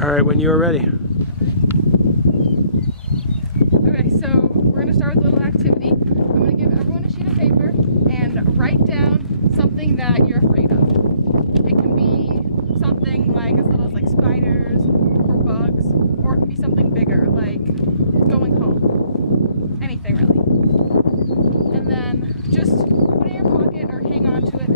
All right, when you are ready. Okay, so we're going to start with a little activity. I'm going to give everyone a sheet of paper and write down something that you're afraid of. It can be something like as little as like spiders or bugs, or it can be something bigger like going home. Anything really. And then just put it in your pocket or hang on to it.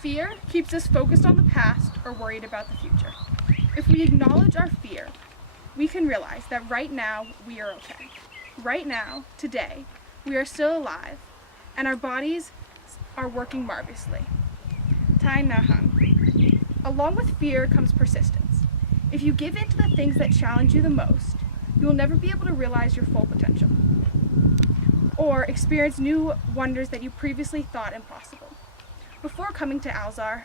Fear keeps us focused on the past or worried about the future. If we acknowledge our fear, we can realize that right now we are okay. Right now, today, we are still alive, and our bodies are working marvelously. Tai Naham. Along with fear comes persistence. If you give in to the things that challenge you the most, you will never be able to realize your full potential or experience new wonders that you previously thought impossible. Before coming to Alzar,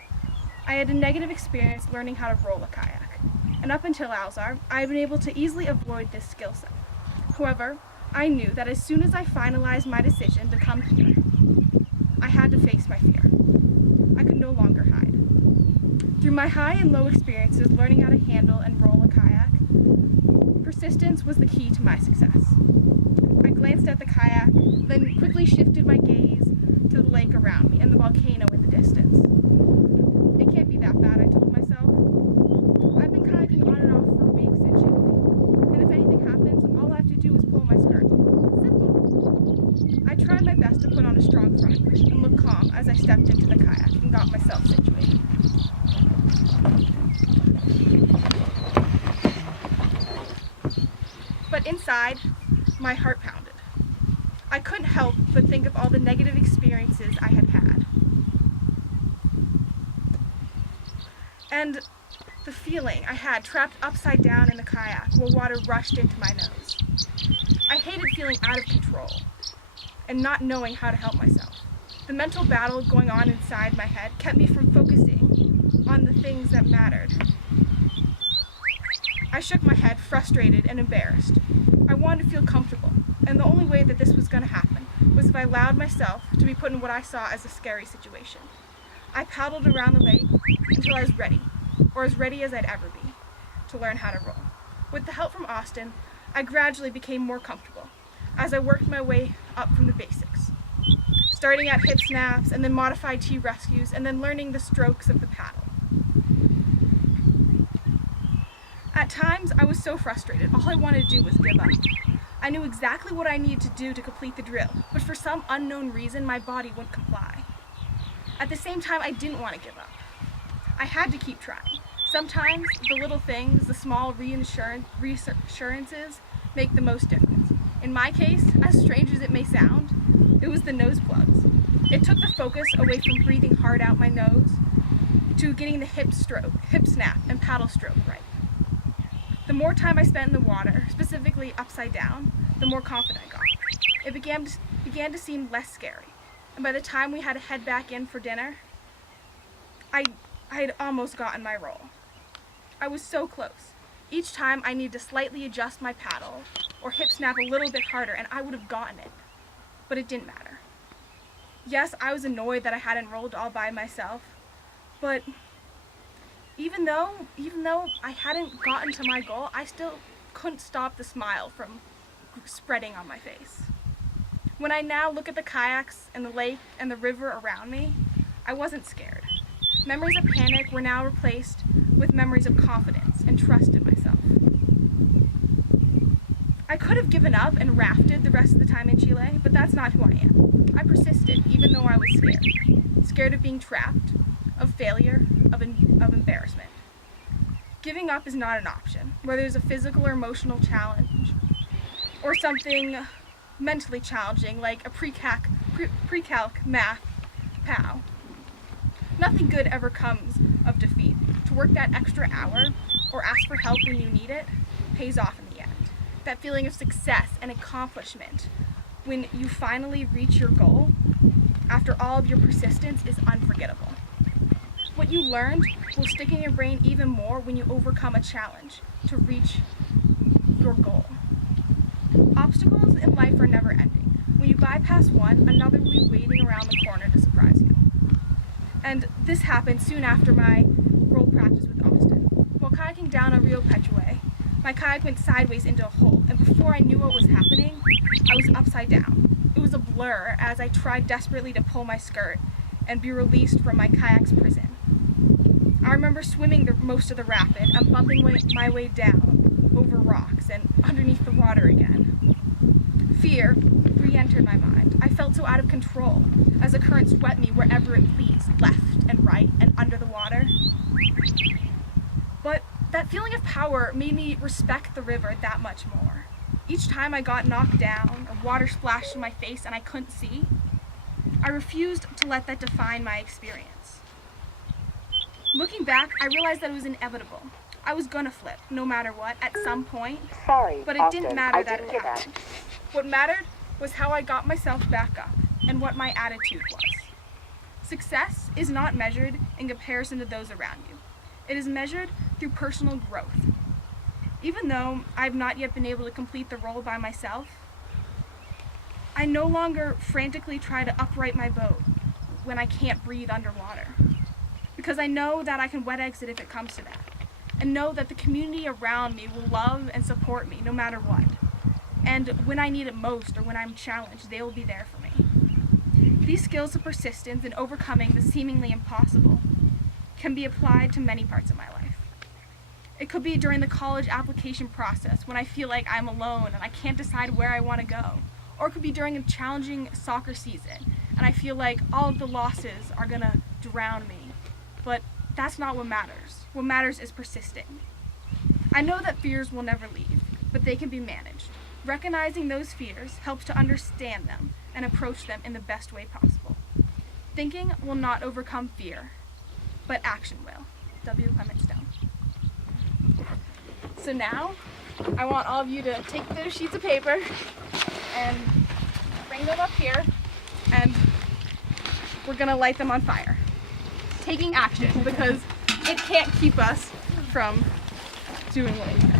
I had a negative experience learning how to roll a kayak, and up until Alzar, I had been able to easily avoid this skill set. However, I knew that as soon as I finalized my decision to come here, I had to face my fear. I could no longer hide. Through my high and low experiences learning how to handle and roll a kayak, persistence was the key to my success. I glanced at the kayak, then quickly shifted my gaze to the lake around me and the volcano in the distance. It can't be that bad, I told myself. I've been kayaking on and off for weeks in Chile, and if anything happens, all I have to do is pull my skirt. Simple. I tried my best to put on a strong front and look calm as I stepped into the kayak and got myself situated. But inside, my heart pounded. I couldn't help but think of all the negative experiences I had had. And the feeling I had trapped upside down in the kayak while water rushed into my nose. I hated feeling out of control and not knowing how to help myself. The mental battle going on inside my head kept me from focusing on the things that mattered. I shook my head, frustrated and embarrassed. I wanted to feel comfortable, and the only way that this was going to happen was if I allowed myself to be put in what I saw as a scary situation. I paddled around the lake until I was ready, or as ready as I'd ever be, to learn how to roll. With the help from Austin, I gradually became more comfortable as I worked my way up from the basics, starting at hip snaps and then modified T-rescues and then learning the strokes of the paddle. At times, I was so frustrated, all I wanted to do was give up. I knew exactly what I needed to do to complete the drill, but for some unknown reason, my body wouldn't comply. At the same time, I didn't want to give up. I had to keep trying. Sometimes, the little things, the small reassurances, make the most difference. In my case, as strange as it may sound, it was the nose plugs. It took the focus away from breathing hard out my nose to getting the hip snap, and paddle stroke right. The more time I spent in the water, specifically upside down, the more confident I got. It began to seem less scary, and by the time we had to head back in for dinner, I had almost gotten my roll. I was so close. Each time I needed to slightly adjust my paddle or hip snap a little bit harder and I would have gotten it, but it didn't matter. Yes, I was annoyed that I hadn't rolled all by myself, but even though I hadn't gotten to my goal, I still couldn't stop the smile from spreading on my face. When I now look at the kayaks and the lake and the river around me, I wasn't scared. Memories of panic were now replaced with memories of confidence and trust in myself. I could have given up and rafted the rest of the time in Chile, but that's not who I am. I persisted even though I was scared. Scared of being trapped, of failure, of embarrassment. Giving up is not an option, whether it's a physical or emotional challenge, or something mentally challenging, like a pre-calc math POW. Nothing good ever comes of defeat. To work that extra hour or ask for help when you need it pays off in the end. That feeling of success and accomplishment when you finally reach your goal after all of your persistence is unforgettable. What you learned will stick in your brain even more when you overcome a challenge to reach your goal. Obstacles in life are never ending. When you bypass one, another will be waiting around the corner to surprise you. And this happened soon after my roll practice with Austin. While kayaking down a Rio Petue, my kayak went sideways into a hole, and before I knew what was happening, I was upside down. It was a blur as I tried desperately to pull my skirt and be released from my kayak's prison. I remember swimming most of the rapid and bumping my way down over rocks and underneath the water again. Fear re-entered my mind. I felt so out of control as the current swept me wherever it pleased, left and right and under the water. But that feeling of power made me respect the river that much more. Each time I got knocked down or water splashed in my face and I couldn't see, I refused to let that define my experience. Looking back, I realized that it was inevitable. I was gonna flip, no matter what, at some point. Sorry, but it Austin, didn't matter I that didn't it get happened. that. What mattered was how I got myself back up and what my attitude was. Success is not measured in comparison to those around you. It is measured through personal growth. Even though I've not yet been able to complete the role by myself, I no longer frantically try to upright my boat when I can't breathe underwater. Because I know that I can wet exit if it comes to that. And know that the community around me will love and support me no matter what. And when I need it most or when I'm challenged, they will be there for me. These skills of persistence and overcoming the seemingly impossible can be applied to many parts of my life. It could be during the college application process when I feel like I'm alone and I can't decide where I want to go. Or it could be during a challenging soccer season and I feel like all of the losses are going to drown me. But that's not what matters. What matters is persisting. I know that fears will never leave, but they can be managed. Recognizing those fears helps to understand them and approach them in the best way possible. Thinking will not overcome fear, but action will. W. Clement Stone. So now, I want all of you to take those sheets of paper and bring them up here, and we're gonna light them on fire. Taking action, because it can't keep us from doing what we do.